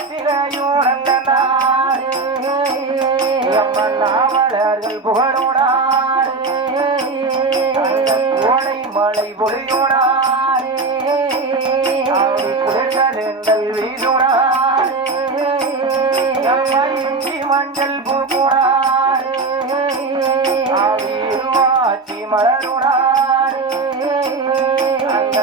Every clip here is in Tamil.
ஆடு நாடு எம்மன் நாவலர்கள் புகழோடாடு அந்த கோடை மழை பொழியோடாடு இஞ்சி மஞ்சள் மலருடாடு அந்த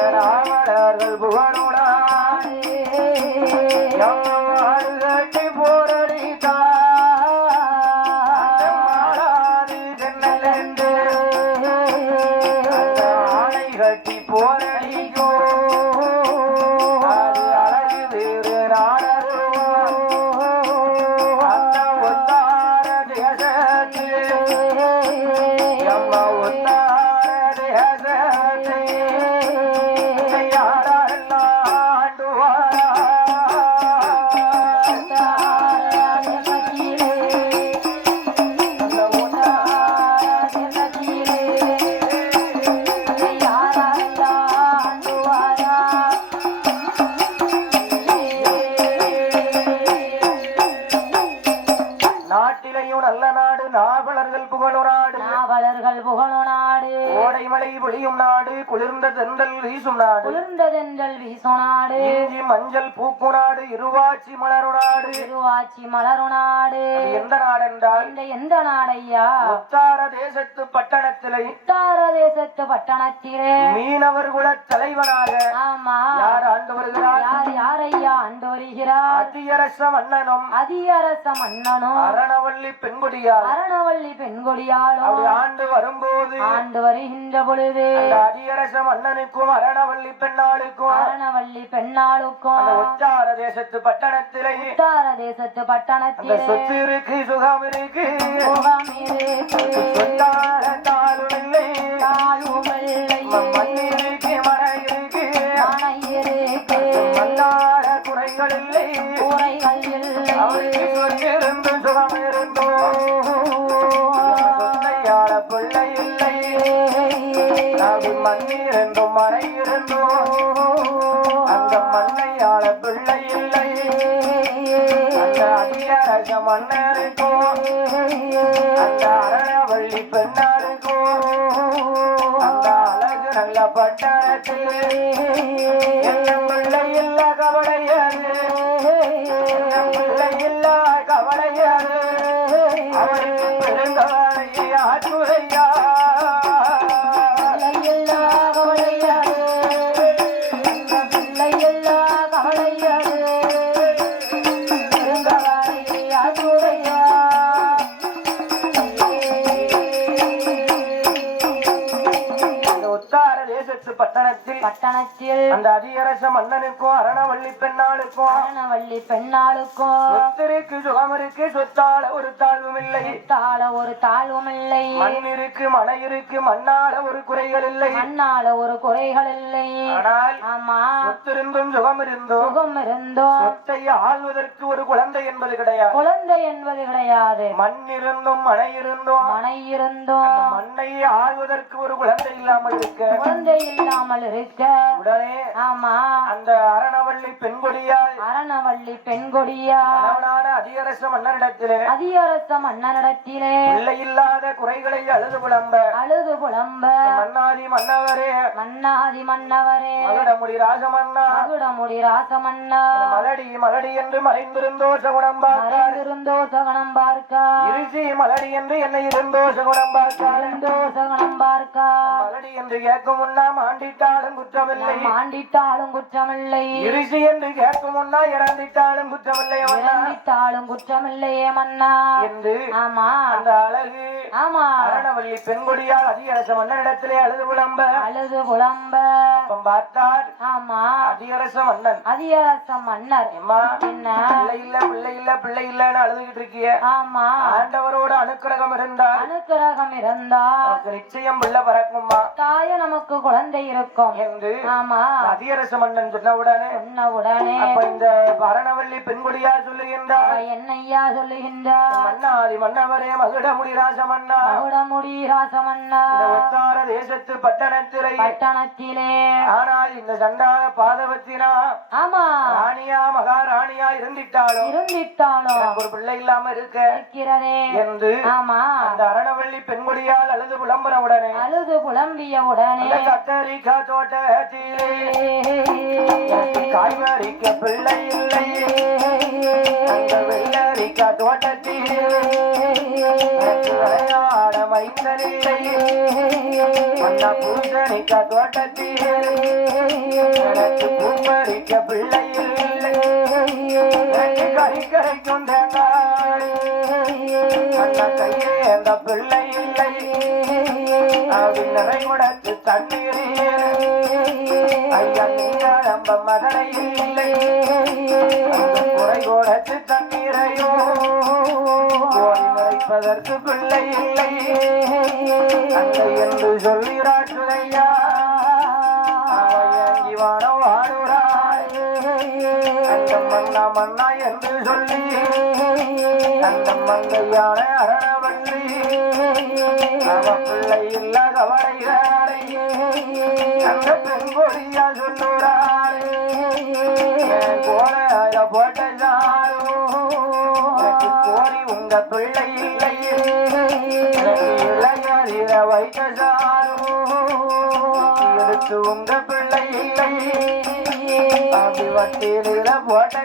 நாடு. கோடை மழை பொழியும் நாடு குளிர்ந்த தென்றல் வீசும் நாடு. குளிர்ந்ததென்றல் வீசும் நாடு. இஞ்சி மஞ்சள் பூக்கு நாடு இருவாச்சி மலரு நாடு. திருவாச்சி மலரும் நாடு. எந்த நாடென்றால்? இந்த எந்த நாடையா? உத்தார தேசத்து பட்டணத்திலே. உத்தார தேசத்து பட்டணத்திலே. மீனவர் குல தலைவனாக. ஆமா. யார் ஆண்டு வருகிறார்? ஆண்டு வருகிறார் அதியரச மன்னனும் அதியரச மன்னனும் அரணவள்ளி பெண்குடியார். அரணவள்ளி பெண்கொடியாளும் அப்படி ஆண்டு வரும்போது ஆண்டு வருகின்ற பொழுது அதியரச மன்னனுக்கும் அரணவள்ளி பெண்ணாளுக்கும் அரணவள்ளி பெண்ணாளுக்கும் உச்சார தேசத்து பட்டணத்திலே உத்தார தேசத்து பட்டணத்திலே சொத்து இருக்கு சுகம் இருக்கு. அது மண் இருந்தோம் அந்த மண்ணையாள பிள்ளை இல்லை. அந்த அடியரச மன்னருக்கும் அந்த அரணவள்ளி பெண்ணாருக்கும் அந்த அழகு நல்ல பட்டணத்தில் தேசத்து பட்டணத்தில் பட்டணத்தில் அந்த அதிகரச மன்னனுக்கும் அரணவள்ளி பெண்ணாளுக்கும் அரணவள்ளி பெண்ணாளுக்கும் சொத்திருக்கு சுகம் இருக்கு சொத்தால ஒரு தாழ்வும் இல்லை தாழ ஒரு தாழ்வும் இல்லை மண் இருக்கு மழை இருக்கு மண்ணால ஒரு குறைகள் இல்லை மண்ணால ஒரு குறைகள் இல்லை ஆனால் ஆமா. சொத்திருந்தும் சுகம் இருந்தும் சுகம் இருந்தோம் சொத்தை ஆள்வதற்கு ஒரு குழந்தை என்பது கிடையாது. குழந்தை என்பது கிடையாது. மண் இருந்தும் மழை இருந்தும் மனை இருந்தோம் மண்ணை ஆள்வதற்கு ஒரு குழந்தை இல்லாமல் இருக்க. குழந்தை இல்லாமல் இருக்க. உடனே ஆமா. அந்த அரணவள்ளி பெண்கொடியால் அரணவள்ளி பெண்கொடியா கணவனான அதிகரச மன்னரிடத்திலே அதியரச மன்னனிடத்திலே பிள்ளை இல்லாத குறைகளை அழுது புலம்ப. அழுது புலம்ப. மன்னாதி மன்னவரே. மன்னாதி மன்னவரே. மகுடமுடி ராஜமன்னா மகுடமுடி ராசமன்னா. மலடி மலடி என்று மறைந்திருந்தோ சகுடம்பாக்கார் மறைந்திருந்தோ சகனம் பார்க்கா இருசி மலடி என்று என்னை இருந்தோ சகுடம்பாக்கார் இருந்தோ சகனம் பார்க்கா? மலடி என்று கேட்கும் முன்னா ஆண்டிட்டாலும் குற்றமில்லை. நாம் ஆண்டிட்டாலும் குற்றமில்லை. இரிசி என்று கேட்கும் முன்னா இறந்திட்டாலும் குற்றமில்லை இறந்திட்டாலும் குற்றமில்லையே மன்னா என்று ஆமா. அந்த அழகு ஆமா. அரணவல்லி பெண்கொடியால் அதிகரச மன்னனிடத்திலே அழுது புலம்ப. அழுது புலம்ப. பார்த்தார். ஆமா. அதிகரச மன்னன். அதிகாரச மன்னர். என்ன? பிள்ளை இல்ல பிள்ளை இல்ல பிள்ளை இல்லன்னு அழுதுகிட்டு இருக்கிய. ஆமா. ஆண்டவரோட அனுக்கிரகம் இருந்தால் அனுக்கிரகம் இருந்தா நிச்சயம் பிள்ளை பறக்கும்மா. தாய நமக்கு குழந்தை இருக்கும். என்று ஆமா. அதிகரச மன்னன் சொன்ன உடனே சொன்ன உடனே அப்ப இந்த பரணவல்லி பெண்கொடியார் சொல்லுகின்றார். என்னையா சொல்லுகின்றார்? மன்னாதி மன்னவரே மகுடமுடி ராச ராசமன்னா உத்தார தேசத்து பட்டணத்திலே பட்டணத்திலே. ஆனால் இந்த சண்டான பாதவத்தினா ஆமா. ராணியா மகாராணியா இருந்திட்டாலும் இருந்திட்டாலும் ஒரு பிள்ளை இல்லாம இருக்க. இருக்கிறதே. என்று ஆமா. அந்த அரணவள்ளி பெண்கொடியால் அழுது புலம்புற உடனே அழுது புலம்பிய உடனே கத்தரிக்கா தோட்டத்திலே. காய்கறிக்க பிள்ளை இல்லை. அந்த வெள்ளரிக்கா தோட்டத்திலே. விளையாட மைந்தன் இல்லை அந்த தோட்டத்திலே எனக்கு பூப்பறிக்க பிள்ளை இல்லை. எனக்கு கறிக்கரைக்கும் தேங்காய் அந்த கையே அந்த பிள்ளை இல்லை. அவன் நிறை உடத்து தண்ணீர் ஐயா நீங்க நம்ப மதனை இல்லை. குறை உடத்து தண்ணீரையோ கேட்பதற்கு பிள்ளை இல்லை. அந்த என்று சொல்கிறாற்றுதையா அவயங்கி வானம் வாடுறாய் மன்னா மன்னா என்று சொல்லி. அந்த மந்தையான அரணவள்ளி அவ பிள்ளை இல்ல கவலைகளை அந்த பெண்கொடியா சொல்லுறாள் என் கோலைய உங்க பிள்ளை இல்லை எனக்கு இளைஞரில வைக்க எடுத்து உங்க பிள்ளை இல்லை வட்டியில போட்ட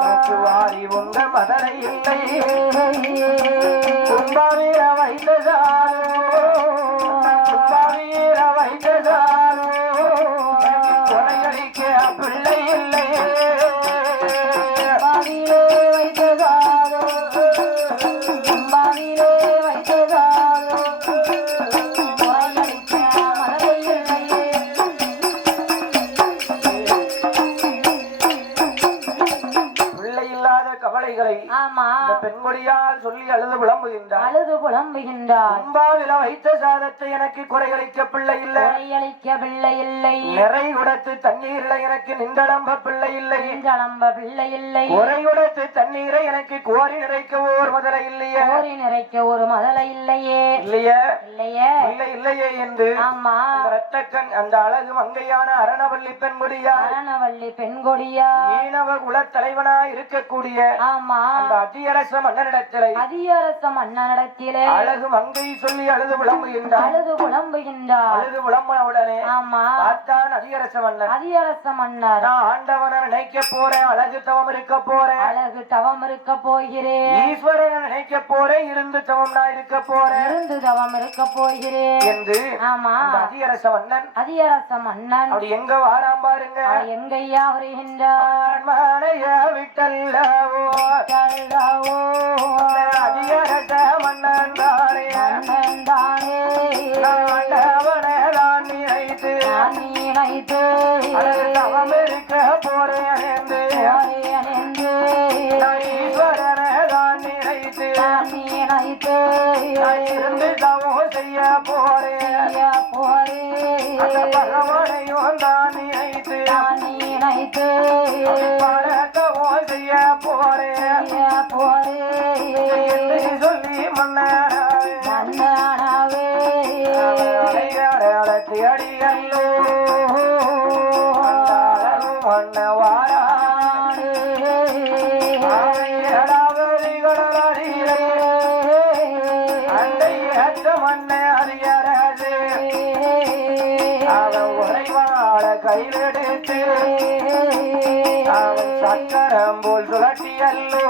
எனக்கு வாரி உங்க மதனை இல்லை கும்பாவீர வைத்ததாரோ கும்பாவீர பெண்கொடியால் சொல்லி அழுது விளம்புகின்றார். அழுது புலம்புகின்றார் வைத்த சாதத்தை எனக்கு குறையளிக்க பிள்ளை இல்லை. குறையளிக்க பிள்ளை இல்லை நிறை உடத்து தண்ணீரில் எனக்கு நின்றடம்ப பிள்ளை இல்லை நெஞ்சளம்ப பிள்ளை இல்லை குறையுடத்து தண்ணீரை எனக்கு கோரி நிறைக்க ஓர் முதல இல்லையே. கோரி நிறைக்க ஒரு மதலை இல்லையே. இல்லையே? இல்லையே. இல்லை இல்லையே என்று. ஆமா. ரத்தக்கண் அந்த அழகு மங்கையான அரணவல்லி பெண்குடியா அரணவள்ளி பெண்கொடியா மீனவ குல தலைவனா இருக்கக்கூடிய ஆமா. அந்த அதியரச மன்னனிடத்திலே அதிகாரச மன்னனிடத்திலே அழகு மங்கை சொல்லி அழுது விளம்புகின்றார் அழுது புலம்புகின்றார் அழுது விளம்ப உடனே ஆமா. பார்த்தான் அதிகரச மன்னன். அதிகாரச மன்னர். நான் ஆண்டவனை நினைக்க போறேன் அழகு தவம் இருக்க போறேன். அழகு தவம் இருக்க போகிறேன். ஈஸ்வரனை நினைக்க போறேன் இருந்து தவம் நான் இருக்க போறேன். இருந்து தவம் இருக்க போகிறேன். என்று ஆமா. அதிகரச மன்னன். அதிகாரச மன்னன். அப்படி எங்க வாராம் பாருங்க. எங்கையா வருகின்றார்? அரண்மனைய விட்டல்லவோ? தள்ளவோ, அதிகரச மன்னன் தானே. மன்னன் தானே. ஆண்டவனை நான் நினைத்து நான் நினைத்து அழகு தவம் இருக்க போறேன் என்று நான் ஈஸ்வரனை நான் நினைத்து. நான் நினைத்து. நான் இருந்து தவம் செய்ய போறேன் அந்த பகவானையும் தான் நினைத்து. நான் நினைத்து. பழக்கவும் செய்ய போறேன் செய்ய அறியறது. அவன் உறைவாட அவன் சக்கரம் போல் சுழட்டியல்லோ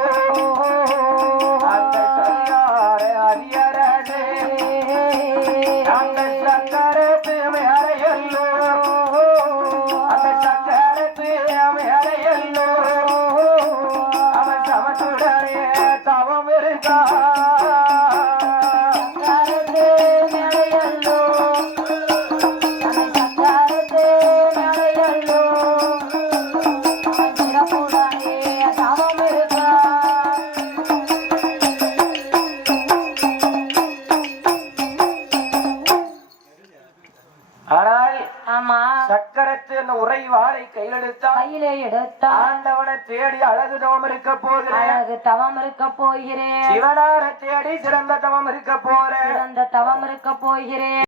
சக்கரத்து அந்த உரை வாளை கையில் எடுத்தால் ஆண்டவனை தேடி அழகு தவம் இருக்க போகிறேன். அழகு தவம் இருக்க போகிறேன். சிவனார தேடி சிறந்த தவம் இருக்க போறேன். சிறந்த தவம் இருக்க போகிறேன்.